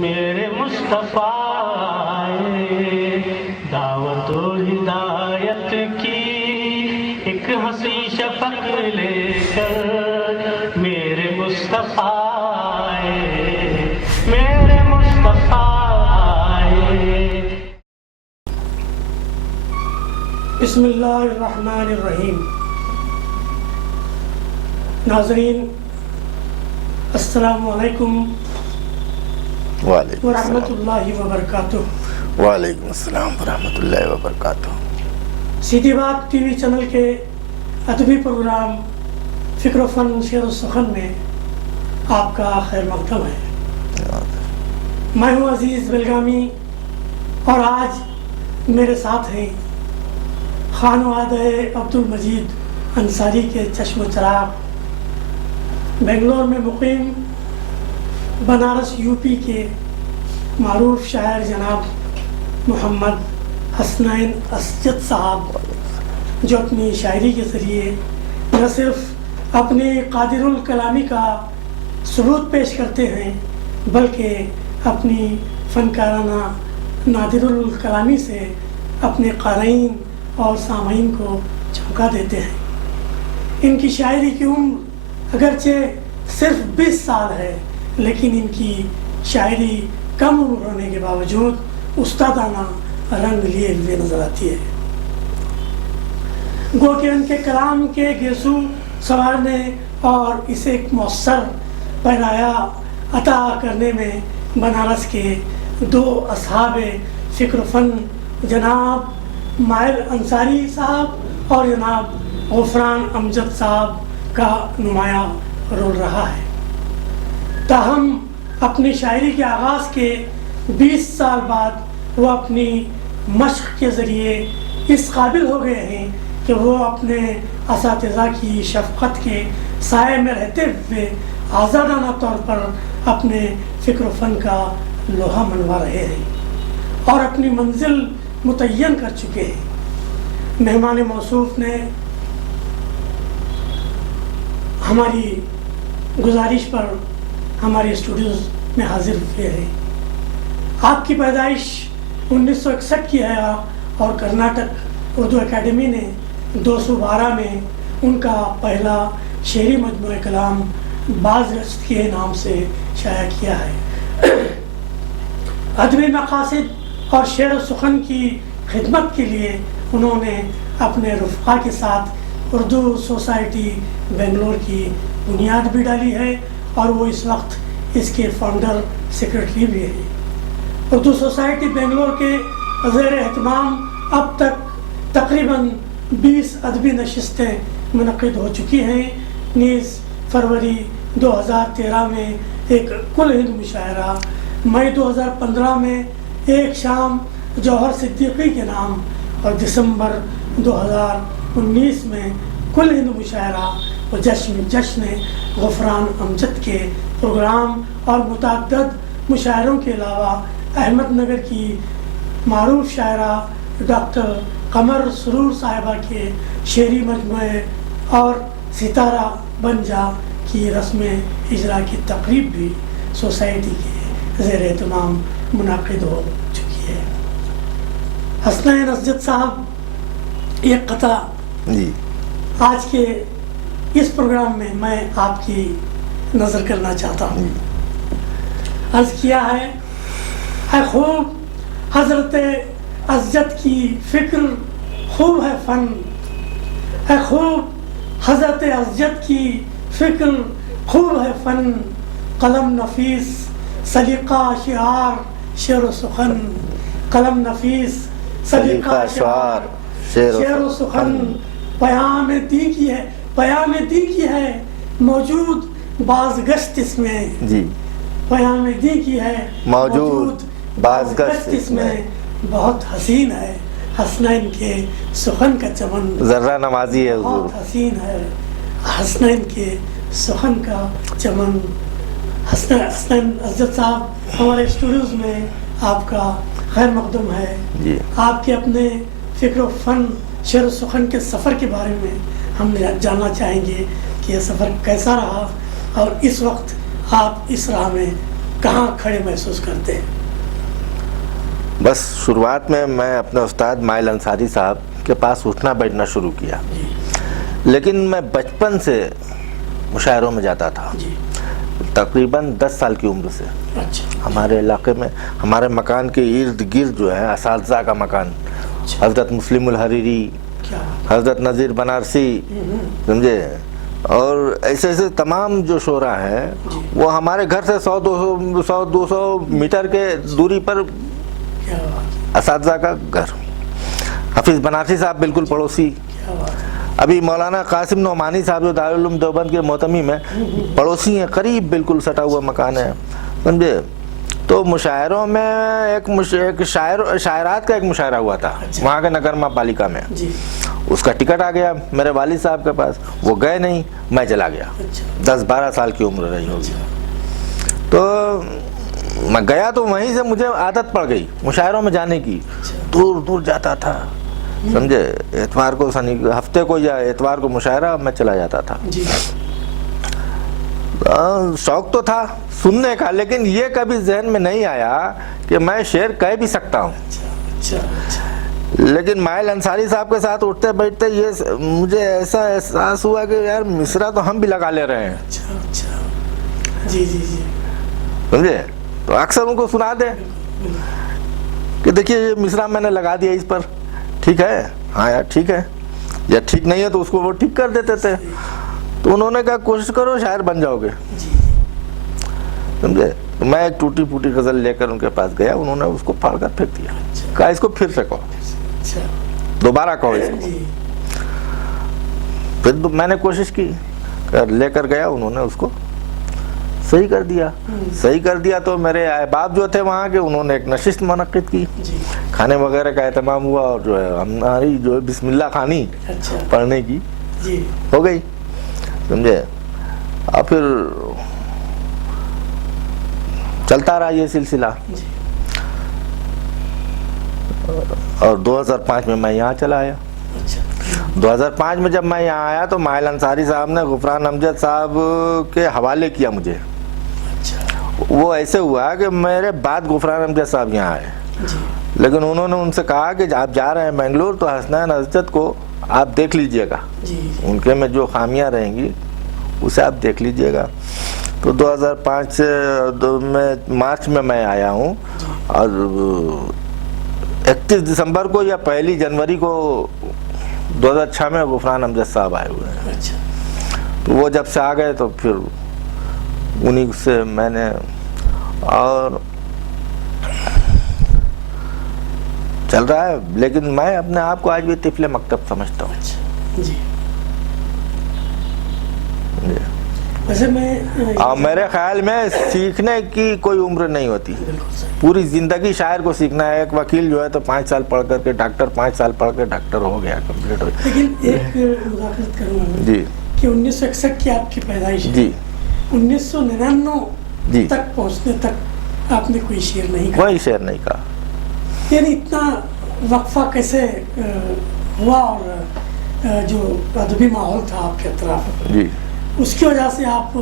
میرے مصطفیٰ دعوت و ہدایت کی ایک ہنسی شفق لے کر میرے مصطفیٰ میرے مصطفیٰ. بسم اللہ الرحمن الرحیم. ناظرین السلام علیکم ورحمۃ اللہ وبرکاتہ. وعلیکم السلام ورحمۃ اللہ وبرکاتہ. سیدھی بات ٹی وی چینل کے ادبی پروگرام فکر و فن شعر و سخن میں آپ کا خیر مقدم ہے. میں ہوں عزیز بلگامی اور آج میرے ساتھ ہیں خانوادہ عبد المجید انصاری کے چشم و چراغ، بنگلور میں مقیم بنارس یو پی کے معروف شاعر جناب محمد حسنین اسجد صاحب، جو اپنی شاعری کے ذریعے نہ صرف اپنی قادر الکلامی کا ثبوت پیش کرتے ہیں بلکہ اپنی فنکارانہ نادر الکلامی سے اپنے قارئین اور سامعین کو چونکا دیتے ہیں. ان کی شاعری کی عمر اگرچہ صرف 20 سال ہے، لیکن ان کی شاعری کم عمر ہونے کے باوجود استادانہ رنگ لیے ہوئے نظر آتی ہے. گو کہ ان کے کلام کے گیسو سنوارنے اور اسے ایک مؤثر پیمایہ عطا کرنے میں بنارس کے دو اصحاب فکر و فن جناب مائل انصاری صاحب اور جناب غفران امجد صاحب کا نمایاں رول رہا ہے. تاہم اپنی شاعری کے آغاز کے 20 سال بعد وہ اپنی مشق کے ذریعے اس قابل ہو گئے ہیں کہ وہ اپنے اساتذہ کی شفقت کے سائے میں رہتے ہوئے آزادانہ طور پر اپنے فکر و فن کا لوہا منوا رہے ہیں اور اپنی منزل متعین کر چکے ہیں. مہمان موصوف نے ہماری گزارش پر ہمارے اسٹوڈیوز میں حاضر ہوئے ہیں. آپ کی پیدائش 1961 کی ہے اور کرناٹک اردو اکیڈمی نے 212 میں ان کا پہلا شعری مجموعہ کلام باز گشت کے نام سے شائع کیا ہے. ادبی مقاصد اور شعر و سخن کی خدمت کے لیے انہوں نے اپنے رفقا کے ساتھ اردو سوسائٹی بنگلور کی بنیاد بھی ڈالی ہے اور وہ اس وقت اس کے فاؤنڈر سیکرٹری بھی ہیں. اردو سوسائٹی بنگلور کے زیر اہتمام اب تک تقریباً 20 ادبی نشستیں منعقد ہو چکی ہیں. نیز فروری 2013 میں ایک کل ہند مشاعرہ، مئی 2015 میں ایک شام جوہر صدیقی کے نام اور دسمبر 2019 میں کل ہند مشاعرہ و جشن غفران امجد کے پروگرام اور متعدد مشاعروں کے علاوہ احمد نگر کی معروف شاعرہ ڈاکٹر قمر سرور صاحبہ کے شعری مجموعے اور ستارہ بن جا کی رسم اجرا کی تقریب بھی سوسائٹی کے زیر اہتمام منعقد ہو چکی ہے. حسنین اسجد صاحب، ایک قطعہ آج کے اس پروگرام میں میں آپ کی نظر کرنا چاہتا ہوں. عرض کیا ہے: اے خوب حضرت اسجد کی فکر، خوب ہے فن. اے خوب حضرت اسجد کی فکر، خوب ہے فن. قلم نفیس سلیقہ شعار شعر و سخن. قلم نفیس سلیقہ شعار شعر و سخن. پیام دی کی ہے موجود باز گشت اس میں. پیام دی کی ہے موجود باز گشت اس میں. بہت حسین ہے حسنین کے سخن کا چمن. ذرہ نمازی ہے حضور. بہت حسین ہے حسنین کے سخن کا چمن. حسنین اسجد صاحب، ہمارے اسٹوڈیوز میں آپ کا خیر مقدم ہے. آپ کے اپنے فکر و فن شعر و سخن کے سفر کے بارے میں ہم جاننا چاہیں گے کہ یہ سفر کیسا رہا اور اس وقت آپ اس راہ میں کہاں کھڑے محسوس کرتے ہیں؟ بس شروعات میں اپنے استاد مائل انصاری صاحب کے پاس اٹھنا بیٹھنا شروع کیا، جی لیکن میں بچپن سے مشاعروں میں جاتا تھا، جی تقریباً 10 سال کی عمر سے۔ اچھا ہمارے علاقے میں ہمارے مکان کے ارد گرد جو ہے اساتذہ کا مکان، حضرت مسلم الحریری، کیا حضرت نذیر بنارسی، سمجھے، اور ایسے ایسے تمام جو شعراء ہیں وہ ہمارے گھر سے 100-200 میٹر کے دوری پر کیا بات اساتذہ کا گھر۔ حفیظ بنارسی صاحب بالکل پڑوسی، کیا بات ہے۔ ابھی مولانا قاسم نعمانی صاحب جو دارالعلوم دیوبند کے محتمی میں پڑوسی ہیں، قریب بالکل سٹا ہوا مکان ہے، سمجھے۔ تو مشاعروں میں ایک شاعرات کا ایک مشاعرہ ہوا تھا وہاں کے نگرما پالیکا میں، جی اس کا ٹکٹ آ گیا میرے والد صاحب کے پاس، وہ گئے نہیں، میں چلا گیا، اچھا 10-12 سال کی عمر رہی ہوگی۔ تو میں گیا تو وہیں سے مجھے عادت پڑ گئی مشاعروں میں جانے کی، دور دور جاتا تھا، سمجھے، اتوار کو ہفتے کو یا اتوار کو مشاعرہ میں چلا جاتا تھا۔ جی شوق تو تھا سننے کا، لیکن یہ کبھی ذہن میں نہیں آیا کہ میں شعر کہہ بھی سکتا ہوں۔ اچھا اچھا لیکن مائل انصاری صاحب کے ساتھ اٹھتے بیٹھتے یہ مجھے ایسا احساس ہوا کہ یار مصرع تو ہم بھی لگا لے رہے ہیں، اچھا اچھا جی جی جی سمجھے۔ تو اکثر ان کو سنا دے کہ دیکھیے یہ مصرع میں نے لگا دیا اس پر، ٹھیک ہے، ہاں یار ٹھیک ہے، یا ٹھیک نہیں ہے تو اس کو وہ ٹھیک کر دیتے تھے۔ تو انہوں نے کہا کوشش کرو شاعر بن جاؤ گے، جی سمجھے۔ تو میں ایک ٹوٹی پھوٹی غزل لے کر ان کے پاس گیا، انہوں نے اس کو پھاڑ کر پھینک دیا، کہا اس کو پھر سے کہو، اچھا دوبارہ کہو اس کو۔ جی پھر میں نے کوشش کی، لے کر گیا، انہوں نے اس کو صحیح کر دیا۔ صحیح کر دیا تو میرے احباب جو تھے وہاں کے، انہوں نے ایک نشست منعقد کی، جی کھانے وغیرہ کا اہتمام ہوا، اور جو ہے ہماری جو ہے بسم اللہ خوانی اچھا پڑھنے کی جی ہو گئی، سمجھے۔ اور پھر چلتا رہا یہ سلسلہ، جی اور 2005 میں میں یہاں چلا آیا۔ اچھا 2005 میں جب میں یہاں آیا تو مائل انصاری صاحب نے غفران امجد صاحب کے حوالے کیا مجھے۔ اچھا وہ ایسے ہوا کہ میرے بعد غفران امجد صاحب یہاں آئے، جی لیکن انہوں نے ان سے کہا کہ آپ جا رہے ہیں بنگلور تو حسنین حضرت کو آپ دیکھ لیجئے گا، جی ان کے میں جو خامیاں رہیں گی اسے آپ دیکھ لیجئے گا۔ تو 2005 میں مارچ میں آیا ہوں، اور 31 دسمبر کو یا 1 جنوری کو 2006 میں غفران امجد صاحب آئے ہوئے ہیں۔ اچھا تو وہ جب سے آ گئے تو پھر انہی سے میں نے، اور چل رہا ہے، لیکن میں اپنے آپ کو آج بھی طفل مکتب سمجھتا ہوں۔ اچھا جی ویسے میں اور میرے خیال میں سیکھنے کی کوئی عمر نہیں ہوتی، بالکل صحیح، پوری زندگی شاعر کو سیکھنا ہے۔ ایک وکیل جو ہے تو 5 سال پڑھ کر کے ڈاکٹر، 5 سال پڑھ کے ڈاکٹر ہو گیا، کمپلیٹ ہو گیا۔ لیکن ایک مداخلت کروں گا جی کہ 1961 کی آپ کی پیدائش ہے، جی 1999 جی تک پہنچنے تک آپ نے کوئی شعر نہیں کہا، کوئی شعر نہیں کہا۔ یعنی اتنا وقفہ کیسے ہوا، اور جو ادبی ماحول تھا آپ کے اطراف، جی اس کی وجہ سے آپ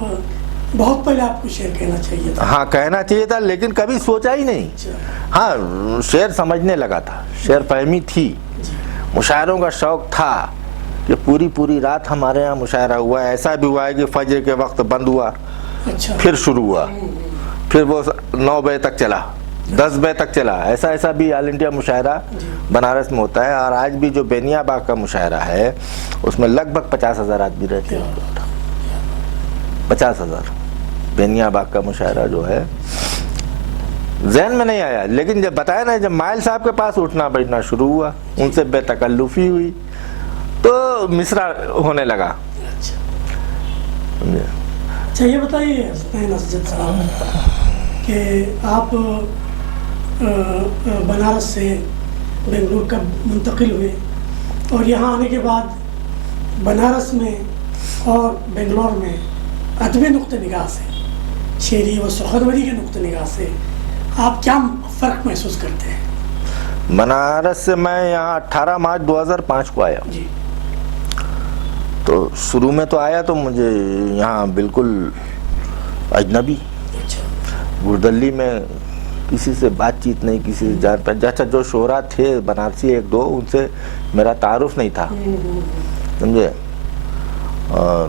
بہت پہلے آپ کو شعر کہنا چاہیے تھا؟ ہاں کہنا چاہیے تھا، لیکن کبھی سوچا ہی نہیں۔ اچھا ہاں شعر سمجھنے لگا تھا، شعر فہمی تھی، جی مشاعروں کا شوق تھا کہ پوری رات ہمارے یہاں مشاعرہ ہوا ہے۔ ایسا بھی ہوا ہے کہ فجر کے وقت بند ہوا، اچھا پھر شروع ہوا، پھر وہ 9 بجے تک چلا، 10 بجے تک چلا۔ ایسا بھی آل انڈیا مشاعرہ بنارس میں ہوتا ہے، اور آج بھی جو بینیا باغ کا مشاعرہ ہے اس میں لگ بھگ 50,000 آدمی رہتے ہیں، 50,000۔ بینیا باغ کا مشاعرہ جو ہے ذہن میں نہیں آیا، لیکن جب بتایا نا، جب مائل صاحب کے پاس اٹھنا بیٹھنا شروع ہوا، ان سے بے تکلفی ہوئی تو مصرع ہونے لگا۔ اچھا یہ بتائیے حسنین حضرت صاحب کہ آپ بنارس سے بنگلور کب منتقل ہوئے، اور یہاں آنے کے بعد بنارس میں اور بنگلور میں ادبی نقطہ نگاہ سے، شعری و سخنوری کے نقطہ نگاہ سے آپ کیا فرق محسوس کرتے ہیں؟ بنارس سے میں یہاں 18 مارچ 2005 کو آیا، جی تو شروع میں تو آیا تو مجھے یہاں بالکل اجنبی، اچھا بردلی میں کسی سے بات چیت نہیں, کسی سے جان پہچان. اچھا جو شعراء تھے بنارسی ایک دو, ان سے میرا تعارف نہیں تھا, سمجھے. اور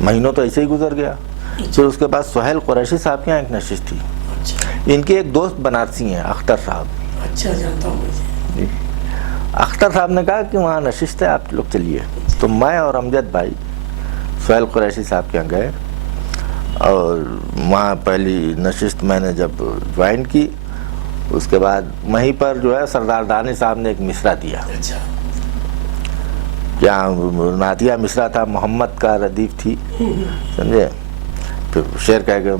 مہینوں تو ایسے ہی گزر گیا. پھر اس کے بعد سہیل قریشی صاحب کے یہاں ایک نشست تھی. ان کے ایک دوست بنارسی ہیں, اختر صاحب. اچھا, جانتا ہوں. اختر صاحب نے کہا کہ وہاں نشست ہے, آپ لوگ چلیے. تو میں اور امجد بھائی سہیل قریشی صاحب کے یہاں گئے, اور وہاں پہلی نشست میں نے جب جوائن کی, اس کے بعد وہیں پر جو ہے سردار دانی صاحب نے ایک مصرع دیا. کیا نعتیہ مصرع تھا, محمد کا ردیف تھی, سمجھے. پھر شعر کہہ کے,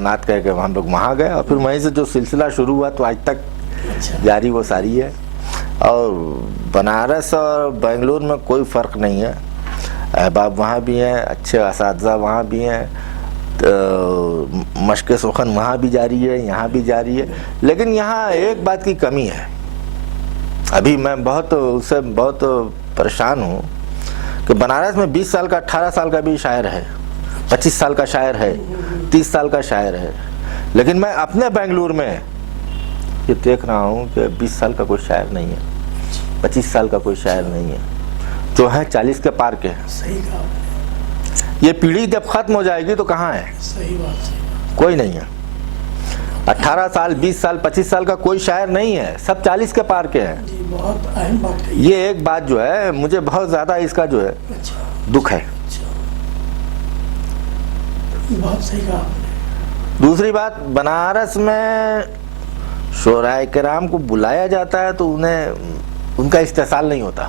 نعت کہہ کے ہم لوگ وہاں گئے, اور پھر وہیں سے جو سلسلہ شروع ہوا تو آج تک جاری وہ ساری ہے. اور بنارس اور بنگلور میں کوئی فرق نہیں ہے, احباب وہاں بھی ہیں, اچھے اساتذہ وہاں بھی ہیں, مشق سخن وہاں بھی جاری ہے, یہاں بھی جاری ہے. لیکن یہاں ایک بات کی کمی ہے, ابھی میں بہت اس سے بہت پریشان ہوں کہ بنارس میں 20 سال کا 18 سال کا بھی شاعر ہے, 25 سال کا شاعر ہے, 30 سال کا شاعر ہے. لیکن میں اپنے بنگلور میں یہ دیکھ رہا ہوں کہ 20 سال کا کوئی شاعر نہیں ہے, 25 سال کا کوئی شاعر نہیں ہے, جو ہے 40 کے پار کے. یہ پیڑھی جب ختم ہو جائے گی تو کہاں ہے, کوئی نہیں ہے. 18 سال 20 سال 25 سال کا کوئی شاعر نہیں ہے, سب 40 کے پار کے ہیں. بہت اہم بات ہے یہ ایک بات جو ہے مجھے بہت زیادہ اس کا جو ہے دکھ ہے. بہت صحیح کہا. دوسری بات, بنارس میں شعراء کرام کو بلایا جاتا ہے تو انہیں ان کا استحصال نہیں ہوتا.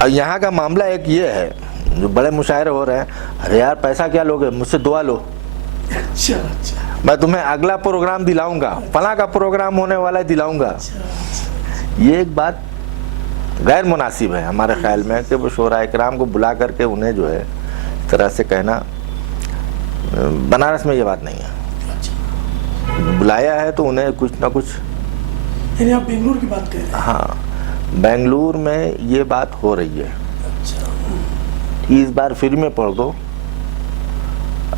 اور یہاں کا معاملہ ایک یہ ہے, جو بڑے مشاعرے ہو رہے ہیں, ارے یار پیسہ کیا لوگے, مجھ سے دعا لو, میں تمہیں اگلا پروگرام دلاؤں گا, فلاں کا پروگرام ہونے والا ہے دلاؤں گا. یہ ایک بات غیر مناسب ہے ہمارے خیال میں کہ وہ شعراء کرام کو بلا کر کے انہیں جو ہے اس طرح سے کہنا. بنارس میں یہ بات نہیں ہے, بلایا ہے تو انہیں کچھ نہ کچھ. یعنی آپ بنگلور کی بات کر رہے ہیں؟ ہاں, بنگلور میں یہ بات ہو رہی ہے. اس بار فری میں پڑھ دو,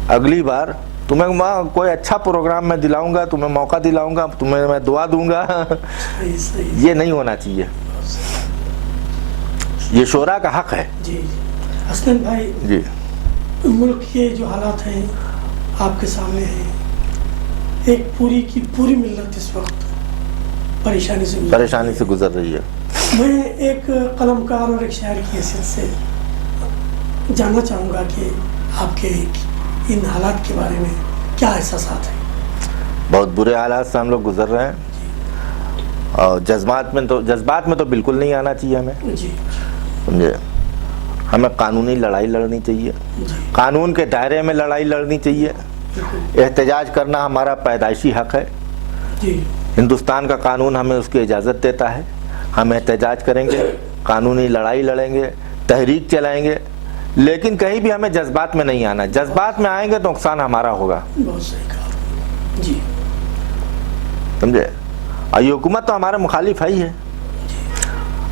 اگلی بار تمہیں وہاں کوئی اچھا پروگرام میں دلاؤں گا, تمہیں موقع دلاؤں گا, تمہیں میں دعا دوں گا. یہ نہیں ہونا چاہیے, یہ شعراء کا حق ہے. جی حسن بھائی, جی ملک کے جو حالات ہیں آپ کے سامنے ہیں, ایک پوری کی پوری ملت اس وقت پریشانی سے گزر رہی ہے. میں ایک قلمکار اور ایک شاعر کی حیثیت سے جاننا چاہوں گا کہ آپ کے ان حالات کے بارے میں کیا احساسات ہیں. بہت برے حالات سے ہم لوگ گزر رہے ہیں, اور جذبات میں تو بالکل نہیں آنا چاہیے ہمیں. جی سمجھے, ہمیں قانونی لڑائی لڑنی چاہیے, قانون کے دائرے میں لڑائی لڑنی چاہیے. احتجاج کرنا ہمارا پیدائشی حق ہے. ہندوستان کا قانون ہمیں اس کی اجازت دیتا ہے. ہم احتجاج کریں گے, قانونی لڑائی لڑیں گے, تحریک چلائیں گے, لیکن کہیں بھی ہمیں جذبات میں نہیں آنا. جذبات میں آئیں گے تو نقصان ہمارا ہوگا. بہت صحیح کہا. جی سمجھے, اور یہ حکومت تو ہمارے مخالف ہے ہی ہے.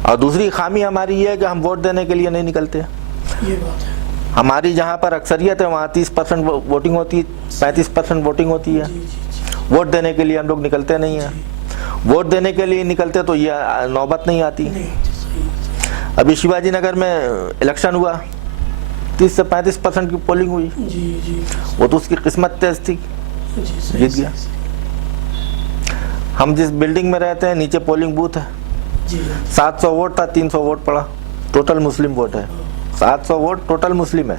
اور دوسری خامی ہماری یہ ہے کہ ہم ووٹ دینے کے لیے نہیں نکلتے. یہ بات ہے. ہماری جہاں پر اکثریت ہے وہاں 30% ووٹنگ ہوتی ہے, 35% ووٹنگ ہوتی ہے. ووٹ دینے کے لیے ہم لوگ نکلتے نہیں ہیں. ووٹ دینے کے لیے نکلتے تو یہ نوبت نہیں آتی. ابھی شیواجی نگر میں الیکشن ہوا, 30 سے 35% کی پولنگ ہوئی. وہ تو اس کی قسمت تیز تھی, جیت گیا. ہم جس بلڈنگ میں رہتے ہیں نیچے پولنگ بوتھ ہے, 700 ووٹ تھا, 300 ووٹ پڑا. ٹوٹل مسلم ووٹ ہے, 700 ووٹ ٹوٹل مسلم ہے,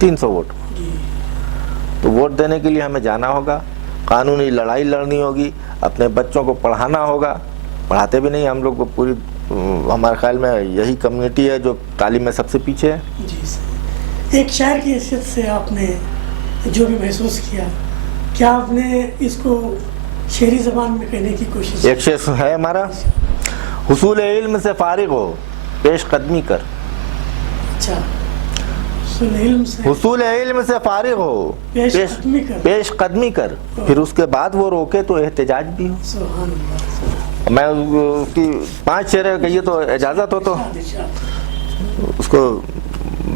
300 ووٹ. تو ووٹ دینے کے لیے ہمیں جانا ہوگا, قانونی لڑائی لڑنی ہوگی, اپنے بچوں کو پڑھانا ہوگا. پڑھاتے بھی نہیں ہم لوگ کو. پوری ہمارے خیال میں یہی کمیونٹی ہے جو تعلیم میں سب سے پیچھے ہے. جی ایک شاعر کی حیثیت سے آپ نے جو بھی محسوس کیا, کیا آپ نے اس کو شعری زبان میں کہنے کی کوشش؟ ایک شعر ہے ہمارا, حصول علم سے فارغ ہو پیش قدمی کر. اچھا, حصول علم سے فارغ ہو پیش قدمی کر, پھر اس کے بعد وہ روکے تو احتجاج بھی ہو. سبحان اللہ. میں اس کی 5 شعر کہیے تو اجازت ہو تو اس کو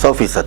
100%,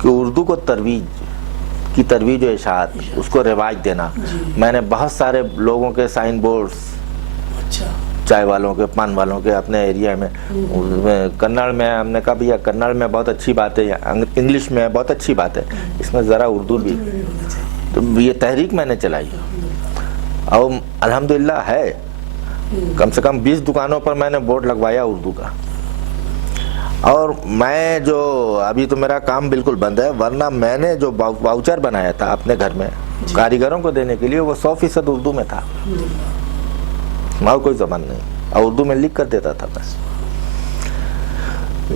کہ اردو کو ترویج و اشاعت اس کو رواج دینا. میں نے بہت سارے لوگوں کے سائن بورڈز, اچھا چائے والوں کے, پان والوں کے اپنے ایریا میں, کنڑ میں ہم نے کہا بھیا کنڑ میں بہت اچھی بات ہے, انگلش میں بہت اچھی بات ہے, اس میں ذرا اردو بھی. تو یہ تحریک میں نے چلائی اور الحمدللہ ہے, کم سے کم 20 دکانوں پر میں نے بورڈ لگوایا اردو کا. اور میں جو ابھی تو میرا کام بالکل بند ہے, ورنہ میں نے جو واؤچر بنایا تھا اپنے گھر میں کاریگروں کو دینے کے لیے وہ 100% اردو میں تھا, اور کوئی زبان نہیں, اور اردو میں لکھ کر دیتا تھا میں,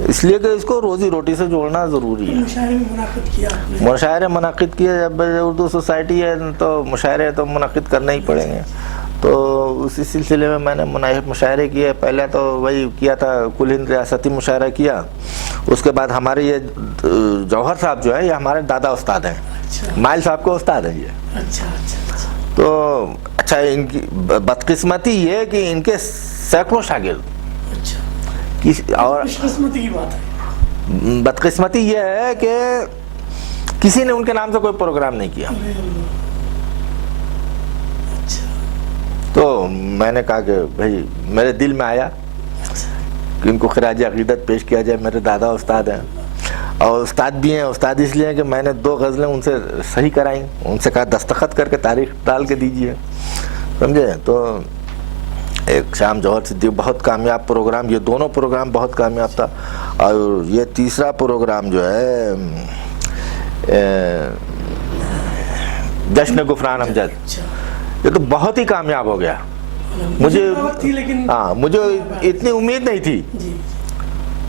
اس لیے کہ اس کو روزی روٹی سے جوڑنا ضروری ہے. مشاعرے منعقد کیے, جب اردو سوسائٹی ہے تو مشاعرے تو منعقد کرنا ہی پڑیں گے. تو اسی سلسلے میں میں نے مشاعرے کیے. پہلے تو وہی کیا تھا, کل ہند ریاستی مشاعرہ کیا. اس کے بعد ہمارے یہ جوہر صاحب جو ہے یہ ہمارے دادا استاد ہیں, مائل صاحب کو استاد ہیں یہ. تو اچھا, ان کی بدقسمتی یہ ہے کہ ان کے سینکڑوں شاگرد, اور بدقسمتی یہ ہے کہ کسی نے ان کے نام سے کوئی پروگرام نہیں کیا. تو میں نے کہا کہ بھائی میرے دل میں آیا کہ ان کو خراج عقیدت پیش کیا جائے. میرے دادا استاد ہیں اور استاد بھی ہیں. استاد اس لیے کہ میں نے 2 غزلیں ان سے صحیح کرائیں, ان سے کہا دستخط کر کے تاریخ ڈال کے دیجئے, سمجھے. تو ایک شام جوہر صدیق بہت کامیاب پروگرام, یہ دونوں پروگرام بہت کامیاب تھا. اور یہ تیسرا پروگرام جو ہے جشن غفران امجد, یہ تو بہت ہی کامیاب ہو گیا. مجھے مجھے اتنی امید نہیں تھی,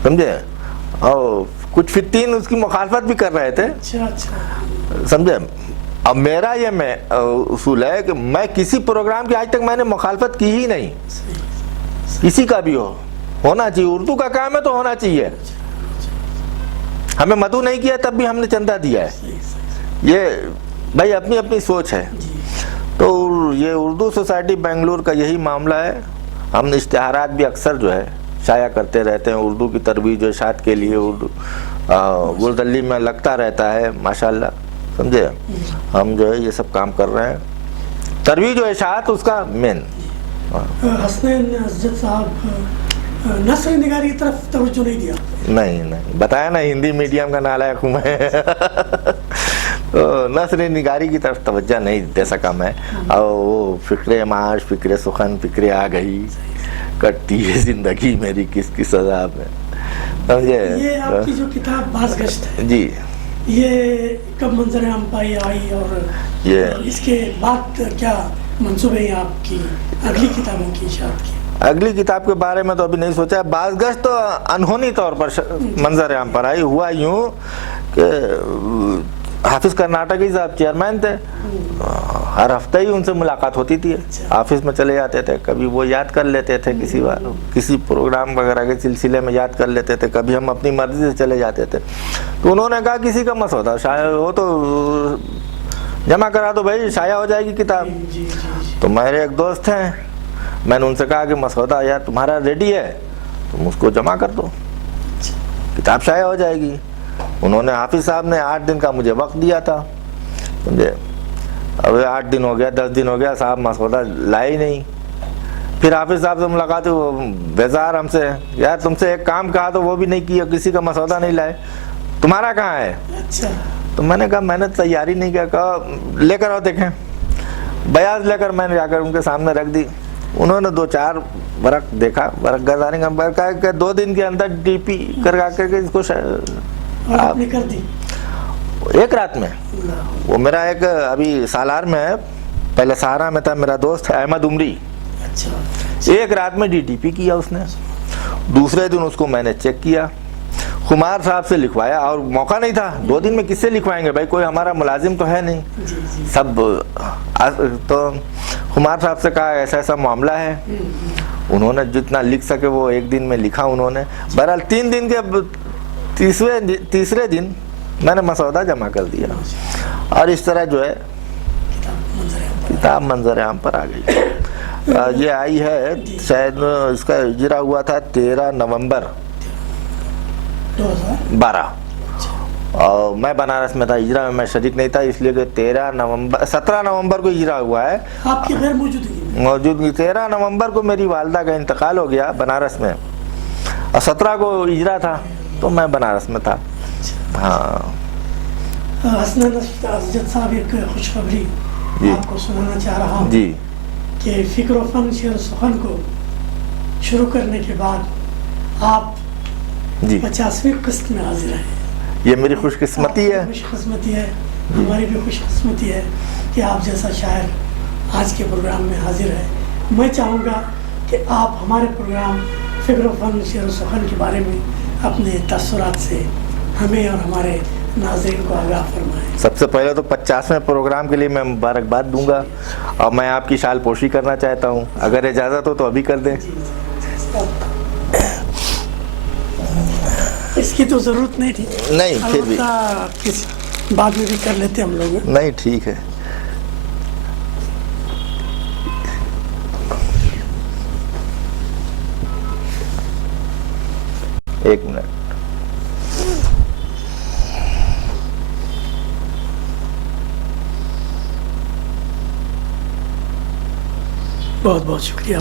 سمجھے. اور کچھ فتین اس کی مخالفت بھی کر رہے تھے, سمجھے. اب میرا یہ اصول ہے کہ میں کسی پروگرام کی آج تک میں نے مخالفت کی ہی نہیں, کسی کا بھی ہونا چاہیے. اردو کا کام ہے تو ہونا چاہیے. ہمیں مدعو نہیں کیا تب بھی ہم نے چندہ دیا ہے. یہ بھائی اپنی اپنی سوچ ہے. تو یہ اردو سوسائٹی بنگلور کا یہی معاملہ ہے. ہم اشتہارات بھی اکثر جو ہے شائع کرتے رہتے ہیں اردو کی ترویج و اشاعت کے لیے. اردو گلدلی میں لگتا رہتا ہے ماشاءاللہ, سمجھے. ہم جو ہے یہ سب کام کر رہے ہیں, ترویج و اشاعت اس کا مین. حسنین اسجد صاحب نثر نگاری کی طرف توجہ نہیں دیا. نہیں بتایا نا, ہندی میڈیم کا نالائق ہوں میں. نثر نگاری کی طرف توجہ نہیں دے سکا میں. اور وہ فکر معاش, فکر سخن, فکر آ گئی, کٹتی ہے زندگی میری کس کی سزا میں, سمجھے. یہ آپ کی جو کتاب باز گشت ہے, جی, یہ کب منظر عام پر آئی, اور اس کے بعد کیا منصوبے ہیں آپ کی اگلی کتابوں کی اشاعت کی؟ اگلی کتاب کے بارے میں تو ابھی نہیں سوچا. باز گشت تو انہونی طور پر منظر عام پر آئی. ہوا یوں کہ حافظ کرناٹکی صاحب چیئرمین تھے, ہر ہفتے ہی ان سے ملاقات ہوتی تھی. آفس میں چلے جاتے تھے, کبھی وہ یاد کر لیتے تھے, کسی پروگرام وغیرہ کے سلسلے میں یاد کر لیتے تھے, کبھی ہم اپنی مرضی سے چلے جاتے تھے. تو انہوں نے کہا کسی کا مسودہ شائع ہو تو جمع کرا دو بھائی, شائع ہو جائے گی کتاب. تو میرے ایک دوست ہیں, میں نے ان سے کہا کہ مسودہ یار تمہارا ریڈی ہے, تم اس کو جمع کر دو, کتاب شائع ہو جائے گی. انہوں نے, حافظ صاحب نے 8 دن کا مجھے وقت دیا تھا, سمجھے. اب 8 دن ہو گیا, 10 دن ہو گیا, صاحب مسودہ لائے ہی نہیں. پھر حافظ صاحب سے ملاقات ہوئی, وہ بیزار ہم سے, یار تم سے ایک کام کہا تو وہ بھی نہیں کیا, کسی کا مسودہ نہیں لائے, تمہارا کہاں ہے؟ تو میں نے کہا میں نے تیاری نہیں کیا. کہا لے کر آؤ دیکھیں. بیاض لے کر میں نے جا کر ان کے سامنے رکھ دی. انہوں نے 2-4 ورق دیکھا, ورق گزاریں گا, کہا کہ 2 دن کے اندر ڈی پی کرا کر کے اس کو آپ نے کر دی ایک رات میں. وہ میرا ایک ابھی سالار میں ہے, پہلے سہارا میں تھا, میرا دوست ہے احمد عمری. ایک رات میں ڈی پی کیا اس نے. دوسرے دن اس کو میں نے چیک کیا, خمار صاحب سے لکھوایا, اور موقع نہیں تھا. 2 دن میں کس سے لکھوائیں گے بھائی, کوئی ہمارا ملازم تو ہے نہیں. سب تو خمار صاحب سے کہا ایسا ایسا معاملہ ہے. انہوں نے جتنا لکھ سکے وہ 1 دن میں لکھا انہوں نے. بہرحال 3 دن کے تیسرے دن میں نے مسودہ جمع کر دیا, اور اس طرح جو ہے کتاب منظر عام پر آ گئی. یہ آئی ہے شاید, اس کا اجرا ہوا تھا 13 نومبر 2012, اور میں بنارس میں تھا، اجرا میں میں شریک نہیں تھا، اس لیے کہ 17 نومبر کو اجرا ہوا ہے، آپ کی غیر موجودگی میں؟ موجودگی 13 نومبر کو میری والدہ کا انتقال ہو گیا بنارس میں، اور 17 کو اجرا تھا تو میں بنارس میں تھا۔ ہاں حسنین اسجد صاحب، ایک خوشخبری جی آپ کو سنانا چاہ رہا ہوں جی کہ فکر و فن شعر و سخن کو شروع کرنے کے بعد آپ جی 50ویں قسط میں حاضر ہیں۔ یہ میری خوش قسمتی ہے، خوش قسمتی ہے، ہماری بھی خوش قسمتی ہے کہ آپ جیسا شاعر آج کے پروگرام میں حاضر ہے۔ میں چاہوں گا کہ آپ ہمارے پروگرام فکر و فن شعر و سخن کے بارے میں اپنے تاثرات سے ہمیں اور ہمارے ناظرین کو آگاہ فرمائیں۔ سب سے پہلے تو 50ویں پروگرام کے لیے میں مبارکباد دوں گا، اور میں آپ کی شال پوشی کرنا چاہتا ہوں، اگر اجازت ہو تو ابھی کر دیں۔ اس کی تو ضرورت نہیں تھی، نہیں پھر بھی البتہ کسی بعد میں بھی کر لیتے ہم لوگ۔ نہیں ٹھیک ہے۔ ایک منٹ۔ بہت بہت شکریہ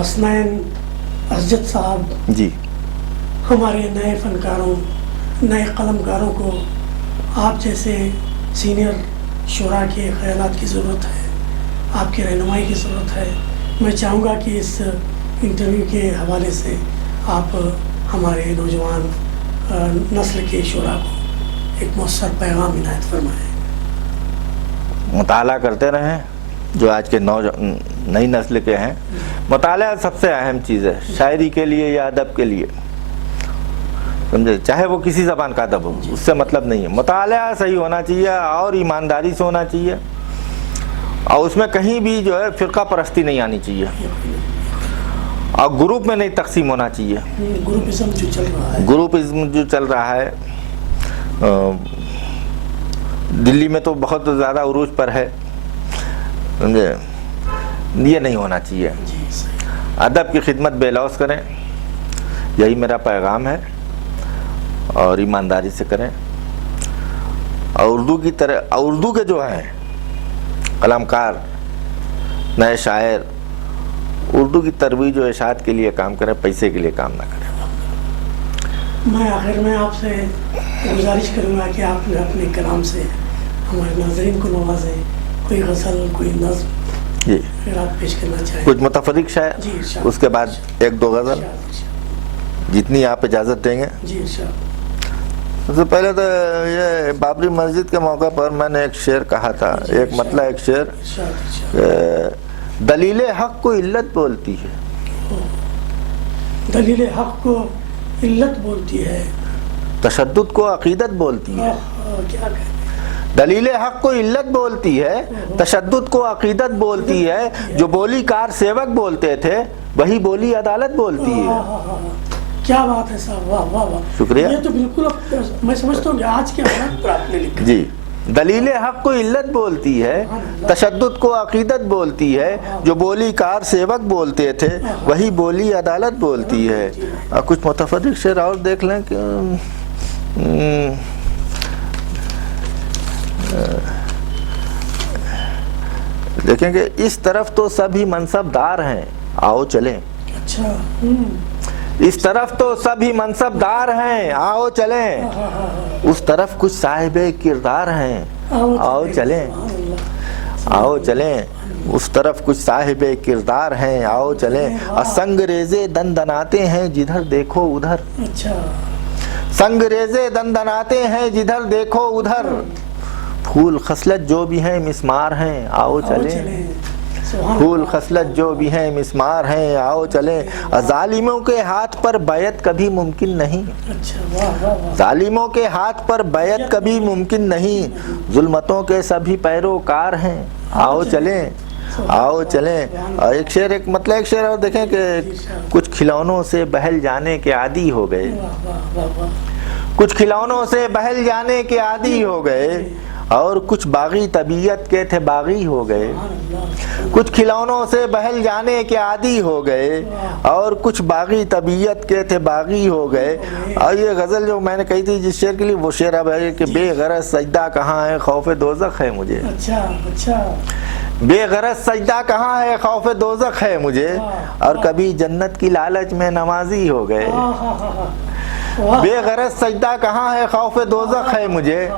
حسنین اسجد صاحب۔ جی ہمارے نئے فنکاروں، نئے قلمکاروں کو آپ جیسے سینئر شعراء کے خیالات کی ضرورت ہے، آپ کی رہنمائی کی ضرورت ہے۔ میں چاہوں گا کہ اس انٹرویو کے حوالے سے آپ ہمارے نوجوان نسل کے شعراء کو ایک مؤثر پیغام عنایت فرمائیں۔ مطالعہ کرتے رہیں، جو آج کے نئی نسل کے ہیں، مطالعہ سب سے اہم چیز ہے، شاعری کے لیے یا ادب کے لیے، سمجھے، چاہے وہ کسی زبان کا ادب ہو، اس سے مطلب نہیں ہے، مطالعہ صحیح ہونا چاہیے اور ایمانداری سے ہونا چاہیے، اور اس میں کہیں بھی جو ہے فرقہ پرستی نہیں آنی چاہیے، اور گروپ میں نہیں تقسیم ہونا چاہیے۔ گروپزم جو چل رہا ہے، گروپزم جو چل رہا ہے دلی میں تو بہت زیادہ عروج پر ہے، سمجھے، یہ نہیں ہونا چاہیے۔ ادب کی خدمت بے لوث کریں، یہی میرا پیغام ہے، اور ایمانداری سے کریں، اور اردو کی طرح اردو کے جو ہیں قلمکار، نئے شاعر، اردو کی ترویج و اشاعت کے لیے کام کریں، پیسے کے لیے کام نہ کریں۔ میں آخر میں آپ سے گزارش کروں گا کہ آپ اپنے کلام سے ہمارے ناظرین کو نوازیں، کوئی غزل، کوئی نظم جی اگر آپ پیش کرنا چاہیں۔ کچھ متفرق شاعر، جی ارشاد۔ اس کے بعد ایک دو غزل، جتنی آپ اجازت دیں گے۔ جی ارشاد۔ سب سے پہلے تو یہ بابری مسجد کے موقع پر میں نے ایک شعر کہا تھا، ایک مطلع ایک شعر، دلیل حق کو علت بولتی ہے، دلیل حق کو علت بولتی ہے، تشدد کو عقیدت بولتی ہے۔ کیا کہتے ہیں؟ دلیل حق کو علت بولتی ہے، تشدد کو عقیدت بولتی ہے، جو بولی کار سیوک بولتے تھے وہی بولی عدالت بولتی ہے۔ کیا بات ہے صاحب، واہ واہ واہ، شکریہ۔ یہ تو بالکل میں سمجھتا ہوں کہ آج کے حالات پر آپ نے لکھا۔ جی، دلیل حق کو علت بولتی ہے، تشدد کو عقیدت بولتی ہے، جو بولی کار سیوک بولتے تھے وہی بولی عدالت بولتی ہے۔ اور کچھ متفرق شعر اور دیکھ لیں کہ دیکھیں کہ اس طرف تو سبھی منصب دار ہیں، آؤ چلیں، اچھا، اس طرف تو سبھی منصب دار ہیں، آؤ چلیں، اس طرف کچھ صاحب کردار ہیں، آؤ چلیں، آؤ چلیں، اس طرف کچھ صاحب کردار ہیں، آؤ چلیں، اور سنگ ریزے دندناتے ہیں جدھر دیکھو ادھر، اچھا، سنگ ریزے دندناتے ہیں جدھر دیکھو ادھر، پھول خصلت جو بھی ہیں مسمار ہیں، آؤ چلیں، پھول خصلت جو بھی ہیں مسمار ہیں، آؤ چلیں، اور ظالموں کے ہاتھ پر بیعت کبھی ممکن نہیں، اچھا، واہ واہ واہ، ظالموں کے ہاتھ پر بیعت کبھی ممکن نہیں، ظلمتوں کے سبھی پیروکار ہیں، آؤ چلیں، آؤ چلیں۔ اور ایک شعر، ایک مطلب ایک شعر اور دیکھیں کہ کچھ کھلونوں سے بہل جانے کے عادی ہو گئے، کچھ کھلونوں سے بہل جانے کے عادی ہو گئے، اور کچھ باغی طبیعت کے تھے باغی ہو گئے، کچھ کھلونوں سے بہل جانے کے عادی ہو گئے، اور کچھ باغی طبیعت کے تھے باغی ہو گئے۔ اور یہ غزل جو میں نے کہی تھی جس شعر کے لیے، وہ شعر اب ہے کہ بے غرض سجدہ کہاں ہے خوف دوزخ ہے مجھے، بے غرض سجدہ کہاں ہے خوف دوزخ ہے مجھے، اور کبھی جنت کی لالچ میں نمازی ہو گئے، بے غرض سجدہ کہاں ہے خوف دوزخ ہے مجھے،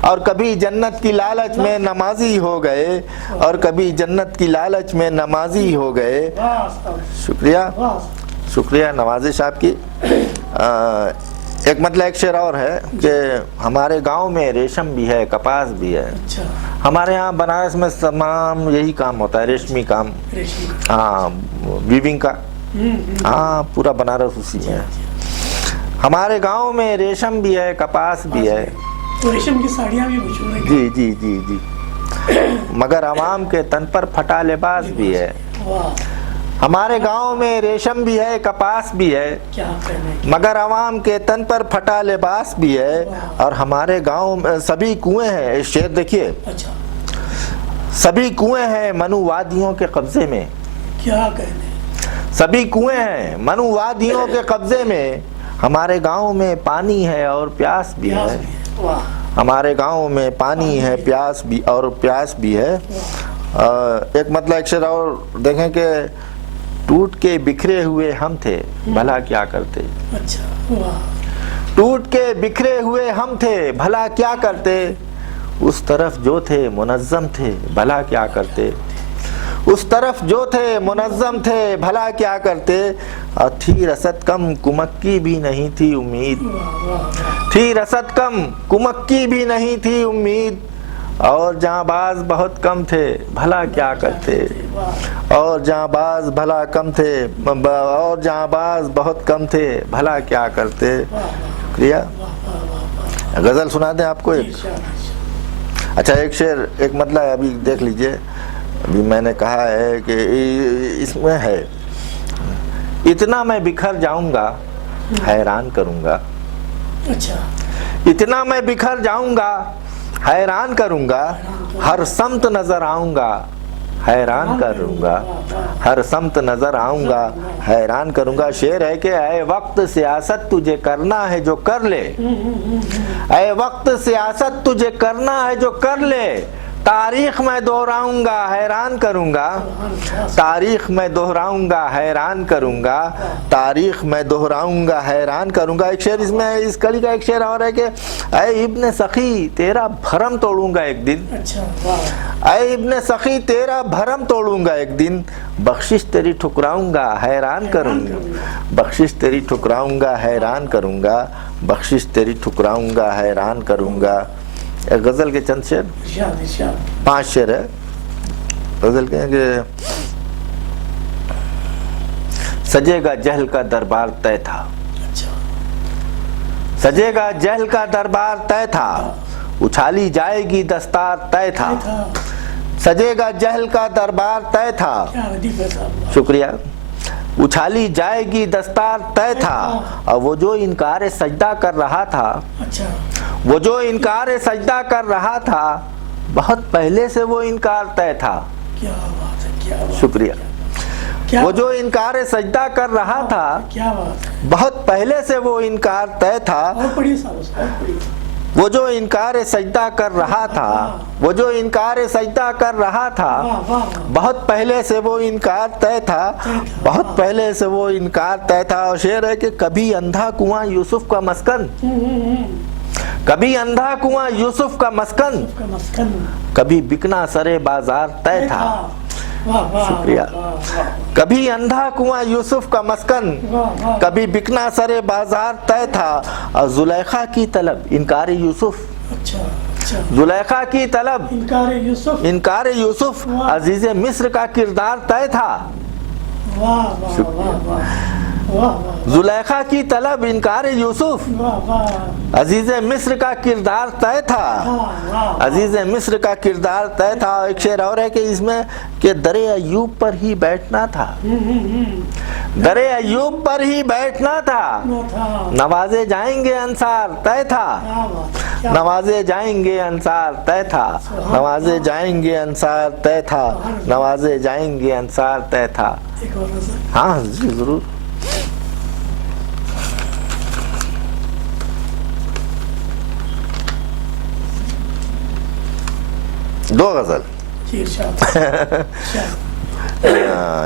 اور کبھی جنت کی لالچ میں نمازی ہو گئے، اور کبھی جنت کی لالچ میں نمازی ہو گئے۔ شکریہ، شکریہ نوازش آپ کی۔ ایک مطلب ایک شعر اور ہے کہ ہمارے گاؤں میں ریشم بھی ہے کپاس بھی ہے، ہمارے ہاں بنارس میں تمام یہی کام ہوتا ہے، ریشمی کام، ہاں ویونگ کا، ہاں پورا بنارس اسی میں ہے۔ ہمارے گاؤں میں ریشم بھی ہے کپاس بھی ہے، ریشم کی ساڑیاں بھی مشہور ہیں، جی جی جی جی، مگر عوام کے تن پر پھٹا لباس بھی ہے۔ ہمارے گاؤں میں ریشم بھی ہے کپاس بھی ہے، مگر عوام کے تن پر پھٹا لباس بھی ہے، اور ہمارے گاؤں میں سبھی کنویں ہیں، شعر دیکھیے، سبھی کنویں ہیں منو وادیوں کے قبضے میں، کیا کہنے، سبھی کنویں ہیں منو وادیوں کے قبضے میں، ہمارے گاؤں میں پانی ہے اور پیاس بھی ہے، ہمارے گاؤں میں پانی ہے پیاس بھی اور پیاس بھی ہے۔ ایک مطلب ایک شعر اور دیکھیں کہ ٹوٹ کے بکھرے ہوئے ہم تھے بھلا کیا کرتے، ٹوٹ کے بکھرے ہوئے ہم تھے بھلا کیا کرتے، اس طرف جو تھے منظم تھے بھلا کیا کرتے، اس طرف جو تھے منظم تھے بھلا کیا کرتے، اور تھی رسد کم کمک کی بھی نہیں تھی امید، تھی رسد کم کمک کی بھی نہیں تھی امید، اور جہاں باز بہت کم تھے بھلا کیا کرتے، اور جہاں باز بھلا کم تھے، اور جہاں باز بہت کم تھے بھلا کیا کرتے۔ شکریہ۔ غزل سنا دیں آپ کو ایک؟ اچھا ایک شعر، ایک مطلب ابھی دیکھ لیجئے، ابھی میں نے کہا ہے کہ اس میں ہے، اتنا میں بکھر جاؤں گا حیران کروں گا، اتنا میں بکھر جاؤں گا حیران کروں گا، ہر سمت نظر آؤں گا حیران کروں گا، ہر سمت نظر آؤں گا حیران کروں گا۔ شعر ہے کہ اے وقت سیاست تجھے کرنا ہے جو کر لے، اے وقت سیاست تجھے کرنا ہے جو کر لے، تاریخ میں دہراؤں گا حیران کروں گا، تاریخ میں دہراؤں گا حیران کروں گا، تاریخ میں دہراؤں گا حیران کروں گا۔ ایک شعر اس میں، اس کلی کا ایک شعر اور ہے کہ اے ابن سخی تیرا بھرم توڑوں گا ایک دن، اے ابن سخی تیرا بھرم توڑوں گا ایک دن، بخشش تیری ٹھکراؤں گا حیران کروں گا، بخشش تیری ٹھکراؤں گا حیران کروں گا، بخشش تیری ٹھکراؤں گا حیران کروں گا۔ غزل کے چند شعر، 5 شعر ہے غزل کے کہ سجے گا جہل کا دربار طے تھا، سجے گا جہل کا دربار طے تھا، اچھالی جائے گی دستار طے تھا، سجے گا جہل کا دربار طے تھا، شکریہ، اچھالی جائے گی دستار طے تھا، اور وہ جو انکار سجدہ کر رہا تھا، وہ جو انکار سجدہ کر رہا تھا، بہت پہلے سے وہ انکار طے تھا، شکریہ، وہ جو انکار سجدہ کر رہا تھا، بہت پہلے سے وہ انکار طے تھا، وہ جو انکار سجدہ کر رہا تھا، وہ جو انکار سجدہ کر رہا تھا، بہت پہلے سے وہ انکار طے تھا، بہت پہلے سے وہ انکار طے تھا۔ اور شعر ہے کہ کبھی اندھا کنواں یوسف کا مسکن، کبھی اندھا کنواں یوسف کا مسکن، کبھی بکنا سرے بازار طے تھا، شکریہ، کبھی اندھا کنواں یوسف کا مسکن، کبھی بکنا سرے بازار طے تھا، اور زلیخا کی طلب انکار یوسف، زلیخا کی طلب انکار یوسف، عزیز مصر کا کردار طے تھا، واہ واہ زلیخا کی طلب انکار یوسف، واہ واہ عزیز مصر کا کردار طے تھا، واہ واہ عزیز مصر کا کردار طے تھا۔ ایک شعر اور ہے کہ اس میں کہ در ایوب پر ہی بیٹھنا تھا، در ایوب پر ہی بیٹھنا تھا، نوازے جائیں گے انصار طے تھا، نوازے جائیں گے انصار طے تھا، نوازے جائیں گے انصار طے تھا، نوازے جائیں گے انصار طے تھا۔ ایک اور نظر ہاں جی ضرور۔ دو غزل۔ جی ارشاد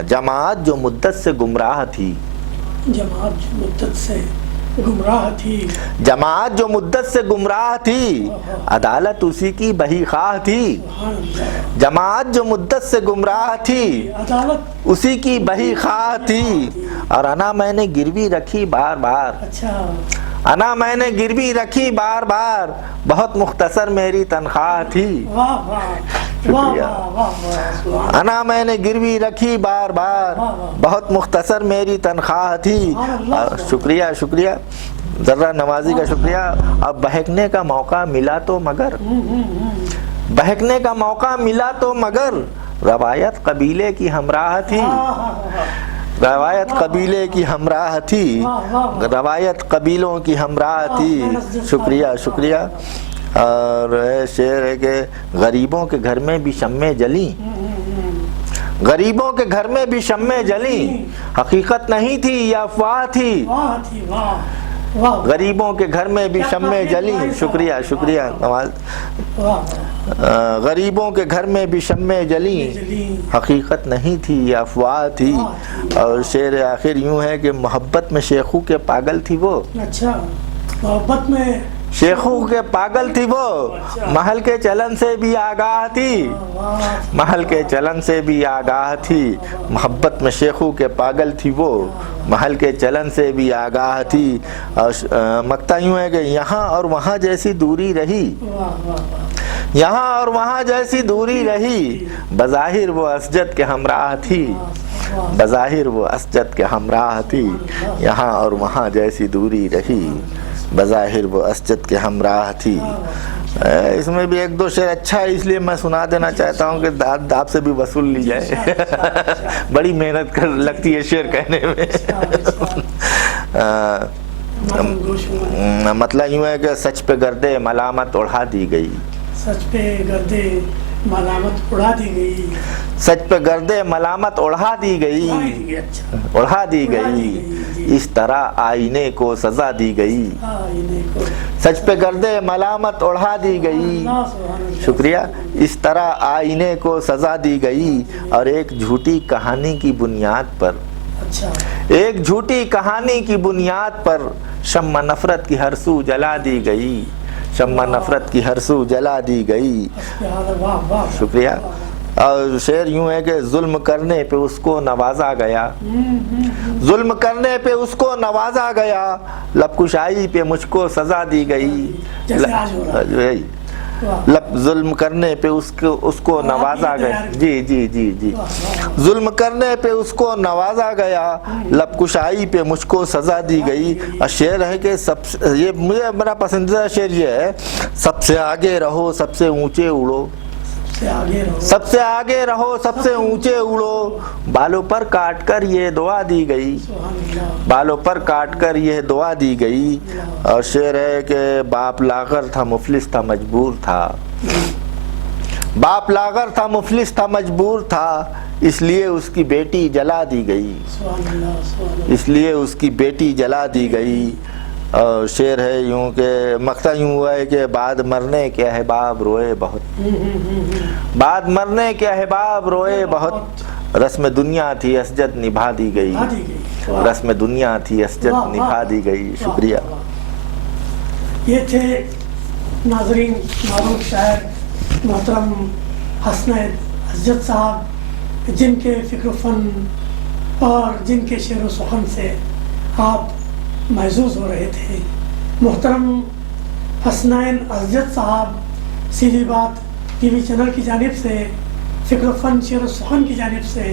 جماعت جو مدت سے گمراہ تھی، جماعت جو مدت سے گمراہ تھی، جماعت جو مدت سے گمراہ تھی، عدالت اسی کی بہی خواہ تھی، سبحان اللہ، جماعت جو مدت سے گمراہ تھی، عدالت اسی کی بہی خواہ تھی، اور انا میں نے گروی رکھی بار بار، اچھا انا میں نے گروی رکھی بار بار، بہت مختصر میری تنخواہ تھی، واہ واہ شکریہ۔ واہ واہ واہ سبحان انا میں نے گروی رکھی بار بار، بہت مختصر میری تنخواہ تھی۔ شکریہ شکریہ، ذرا نوازی کا شکریہ۔ اب بہکنے کا موقع ملا تو مگر، بہکنے کا موقع ملا تو مگر، روایت قبیلے کی ہمراہ تھی، روایت قبیلے کی ہمراہ تھی، روایت قبیلوں کی ہمراہ تھی۔ شکریہ شکریہ۔ اور شعر ہے کہ غریبوں کے گھر میں بھی شمعیں جلیں، غریبوں کے گھر میں بھی شمعیں جلیں، حقیقت نہیں تھی یہ افواہ تھی، واہ تھی واہ واہ غریبوں کے گھر میں بھی شمعیں جلیں۔ شکریہ شکریہ نواز۔ واہ غریبوں کے گھر میں بھی شمعیں جلیں، حقیقت نہیں تھی یہ افواہ تھی۔ اور شعر آخر یوں ہے کہ محبت میں شیخو کے پاگل تھی وہ، اچھا محبت میں شیخو کے پاگل تھی وہ، محل کے چلن سے بھی آگاہ تھی، محل کے چلن سے بھی آگاہ تھی، محبت میں شیخو کے پاگل تھی وہ، محل کے چلن سے بھی آگاہ تھی۔ اور مقطع یوں ہے کہ یہاں اور وہاں جیسی دوری رہی، یہاں اور وہاں جیسی دوری رہی، بظاہر وہ اسجد کے ہمراہ تھی، بظاہر وہ اسجد کے ہمراہ تھی، یہاں اور وہاں جیسی دوری رہی، بظاہر وہ اسجد کے ہمراہ تھی۔ اس میں بھی ایک دو شعر اچھا ہے، اس لیے میں سنا دینا چاہتا ہوں کہ آپ سے بھی وصول لی جائے، بڑی محنت کر لگتی ہے شعر کہنے میں۔ مطلب یوں ہے کہ سچ پہ گردے ملامت اڑا دی گئی، سچ پہ گردے ملامت اڑا دی گئی، سچ پہ گردے ملامت اڑا دی گئی، اچھا اڑا دی گئی، اس طرح آئینے کو سزا دی گئی، سچ پہ گردے ملامت اڑا دی گئی۔ شکریہ۔ اس طرح آئینے کو سزا دی گئی، اور ایک جھوٹی کہانی کی بنیاد پر، اچھا ایک جھوٹی کہانی کی بنیاد پر، شمع نفرت کی ہر سو جلا دی گئی، شمع نفرت کی ہر سو جلا دی گئی۔ شکریہ۔ اور شعر یوں ہے کہ ظلم کرنے پہ اس کو نوازا گیا، ظلم کرنے پہ اس کو نوازا گیا، لب کشائی پہ مجھ کو سزا دی گئی، ظلم کرنے پہ اس کو نوازا گیا، جی جی جی جی، ظلم کرنے پہ اس کو نوازا گیا، لب کشائی پہ مجھ کو سزا دی گئی۔ اور شعر ہے کہ یہ مجھے میرا پسندیدہ شعر یہ ہے، سب سے آگے رہو سب سے اونچے اڑو، سب سے آگے رہو سب سے اونچے اڑو، بالوں پر کاٹ کر یہ دعا دی گئی، بالوں پر کاٹ کر یہ دعا دی گئی۔ اور شعر ہے کہ باپ لاغر تھا مفلس تھا مجبور تھا، باپ لاغر تھا مفلس تھا مجبور تھا، اس لیے اس کی بیٹی جلا دی گئی، اس لیے اس کی بیٹی جلا دی گئی۔ اور شعر ہے یوں کہ مقطع یوں ہوا ہے کہ بعد مرنے کے احباب روئے بہت، بعد مرنے کے احباب روئے بہت، رسم دنیا تھی اسجد نبھا دی گئی، رسم دنیا تھی اسجد نبھا دی گئی۔ شکریہ۔ یہ تھے ناظرین معروف شاعر محترم حسنین اسجد صاحب، جن کے فکر و فن اور جن کے شعر و سخن سے آپ محظوظ ہو رہے تھے۔ محترم حسنین اسجد صاحب سیدھی بات ٹی وی چینل کی جانب سے، فکر و فن شعر و سخن کی جانب سے،